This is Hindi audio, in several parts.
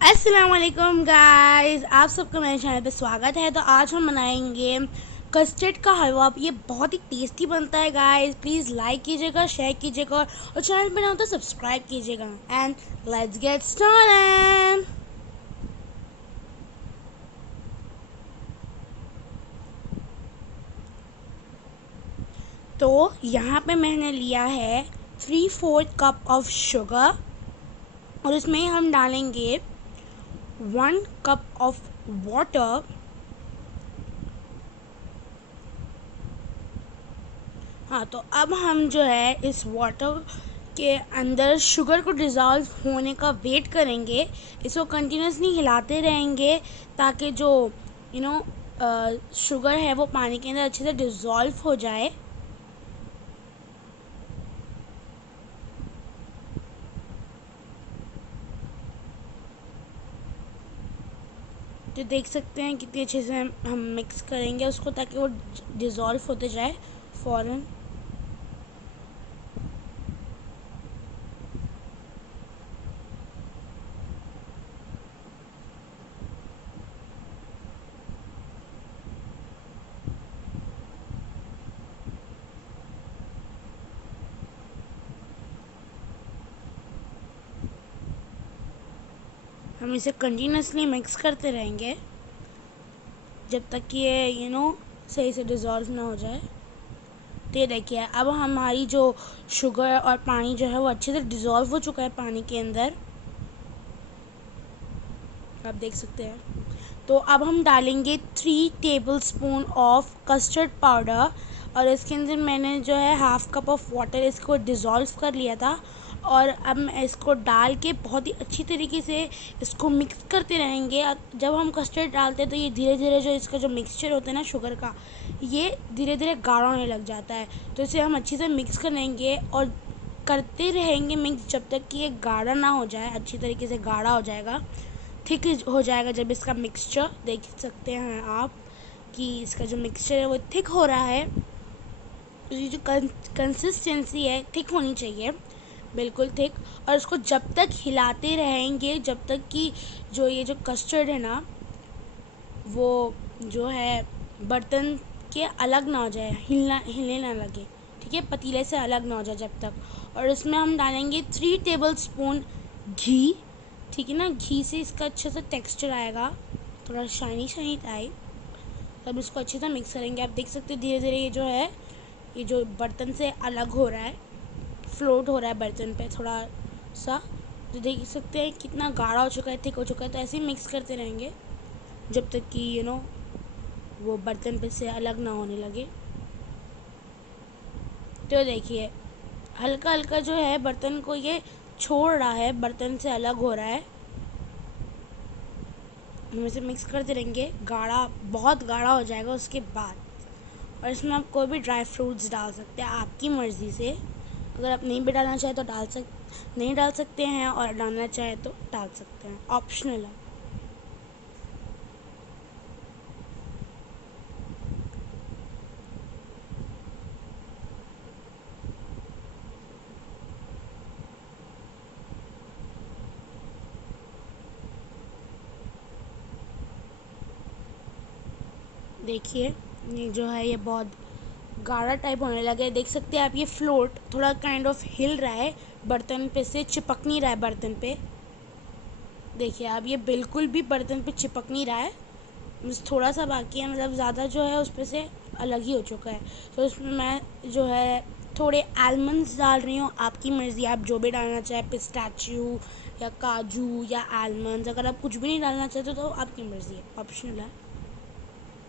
अस्सलाम वालेकुम गाइस, आप सबका मेरे चैनल पे स्वागत है। तो आज हम बनाएंगे कस्टर्ड का हलवा। ये बहुत ही टेस्टी बनता है गाइस। प्लीज़ लाइक कीजिएगा, शेयर कीजिएगा और चैनल पे ना हो तो सब्सक्राइब कीजिएगा। And let's get started. तो यहाँ पे मैंने लिया है 3/4 कप ऑफ शुगर और इसमें हम डालेंगे 1 कप ऑफ वाटर। हाँ, तो अब हम जो है इस वाटर के अंदर शुगर को डिज़ोल्व होने का वेट करेंगे। इसको कंटिन्यूसली हिलाते रहेंगे ताकि जो यू नो शुगर है वो पानी के अंदर अच्छे से डिज़ोल्व हो जाए। तो देख सकते हैं कितनी अच्छे से हम मिक्स करेंगे उसको ताकि वो डिज़ोल्व होते जाए फ़ौरन। हम इसे कंटिन्यूसली मिक्स करते रहेंगे जब तक कि ये सही से डिज़ोल्व ना हो जाए। तो ये देखिए, अब हमारी जो शुगर और पानी जो है वो अच्छे से डिज़ोल्व हो चुका है पानी के अंदर, आप देख सकते हैं। तो अब हम डालेंगे 3 टेबलस्पून ऑफ कस्टर्ड पाउडर और इसके अंदर मैंने जो है 1/2 कप ऑफ वाटर इसको डिज़ोल्व कर लिया था। और अब मैं इसको डाल के बहुत ही अच्छी तरीके से इसको मिक्स करते रहेंगे। जब हम कस्टर्ड डालते हैं तो ये धीरे धीरे जो इसका जो मिक्सचर होता है ना शुगर का, ये धीरे धीरे गाढ़ा होने लग जाता है। तो इसे हम अच्छे से मिक्स करेंगे और करते रहेंगे मिक्स जब तक कि ये गाढ़ा ना हो जाए। अच्छी तरीके से गाढ़ा हो जाएगा, थिक हो जाएगा जब इसका मिक्सचर, देख सकते हैं आप कि इसका जो मिक्सचर है वो थिक हो रहा है। तो ये जो कंसिस्टेंसी है थिक होनी चाहिए, बिल्कुल थिक। और इसको जब तक हिलाते रहेंगे जब तक कि जो ये जो कस्टर्ड है ना वो जो है बर्तन के अलग ना हो जाए, हिलने ना लगे, ठीक है, पतीले से अलग ना हो जाए जब तक। और इसमें हम डालेंगे 3 टेबलस्पून घी, ठीक है ना। घी से इसका अच्छा सा टेक्सचर आएगा, थोड़ा शाइनी शाइनी टाइप। तब इसको अच्छे से मिक्स करेंगे। आप देख सकते हैं धीरे धीरे ये जो है ये जो बर्तन से अलग हो रहा है, फ्लोट हो रहा है बर्तन पे थोड़ा सा। तो देख सकते हैं कितना गाढ़ा हो चुका है, थिक हो चुका है। तो ऐसे ही मिक्स करते रहेंगे जब तक कि वो बर्तन पे से अलग ना होने लगे। तो देखिए हल्का हल्का जो है बर्तन को ये छोड़ रहा है, बर्तन से अलग हो रहा है। हम इसे मिक्स करते रहेंगे, गाढ़ा बहुत गाढ़ा हो जाएगा उसके बाद। और इसमें आप कोई भी ड्राई फ्रूट्स डाल सकते हैं आपकी मर्ज़ी से। अगर आप नहीं भी डालना चाहें तो नहीं डाल सकते हैं, और डालना चाहें तो डाल सकते हैं, ऑप्शनल है। देखिए ये जो है ये बहुत गाढ़ा टाइप होने लगा है। देख सकते हैं आप ये फ्लोट थोड़ा काइंड ऑफ हिल रहा है, बर्तन पे से चिपक नहीं रहा है बर्तन पे। देखिए अब ये बिल्कुल भी बर्तन पे चिपक नहीं रहा है, बस थोड़ा सा बाकी है, मतलब ज़्यादा जो है उस पर से अलग ही हो चुका है। तो इसमें मैं जो है थोड़े आलमंड्स डाल रही हूँ, आपकी मर्ज़ी, आप जो भी डालना चाहें, पिस्ताचियो या काजू या आलमंड्स। अगर आप कुछ भी नहीं डालना चाहते तो आपकी मर्ज़ी है, ऑप्शनल है।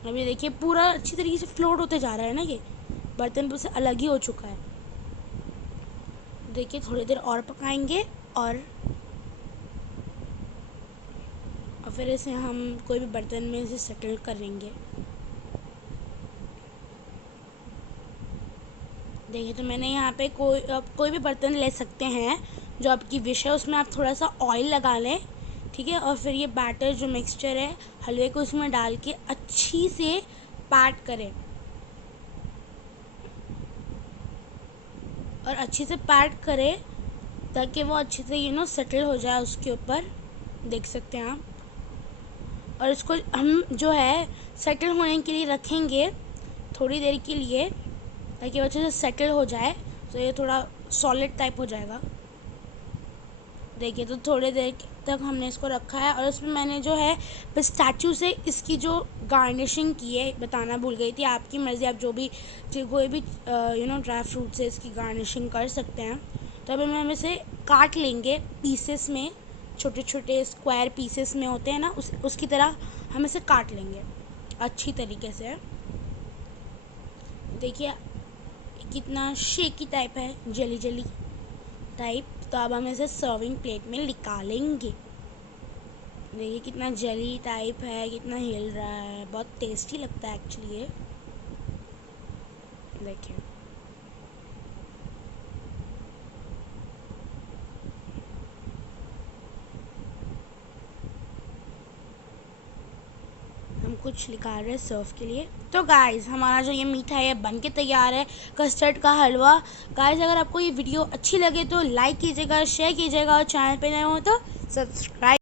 अब ये देखिए पूरा अच्छी तरीके से फ्लोट होते जा रहा है ना, ये बर्तन पर से अलग ही हो चुका है। देखिए थोड़ी देर और पकाएंगे और फिर इसे हम कोई भी बर्तन में इसे सेटल करेंगे। देखिए तो मैंने यहाँ पे आप कोई भी बर्तन ले सकते हैं जो आपकी विश है, उसमें आप थोड़ा सा ऑयल लगा लें, ठीक है। और फिर ये बैटर जो मिक्सचर है हलवे को उसमें डाल के अच्छी से पैट करें, और अच्छे से पैट करें ताकि वो अच्छे से सेटल हो जाए उसके ऊपर। देख सकते हैं आप। और इसको हम जो है सेटल होने के लिए रखेंगे थोड़ी देर के लिए, ताकि अच्छे से सेटल हो जाए, तो ये थोड़ा सॉलिड टाइप हो जाएगा। देखिए तो थोड़ी देर तक हमने इसको रखा है, और इसमें मैंने जो है पिस्ताचियो से इसकी जो गार्निशिंग की है बताना भूल गई थी। आपकी मर्ज़ी, आप जो भी कोई भी ड्राई फ्रूट से इसकी गार्निशिंग कर सकते हैं। तो अभी हम इसे काट लेंगे पीसेस में, छोटे छोटे स्क्वायर पीसेस में होते हैं ना, उसकी तरह हम इसे काट लेंगे अच्छी तरीके से। देखिए कितना शेकी टाइप है, जली जली टाइप। तो अब हम इसे सर्विंग प्लेट में निकालेंगे। देखिए कितना जली टाइप है, कितना हिल रहा है, बहुत टेस्टी लगता है एक्चुअली ये। देखिए हम कुछ निकाल रहे हैं सर्व के लिए। तो गाइस हमारा जो ये मीठा है बन के तैयार है, कस्टर्ड का हलवा। गाइस अगर आपको ये वीडियो अच्छी लगे तो लाइक कीजिएगा, शेयर कीजिएगा, और चैनल पे नए हो तो सब्सक्राइब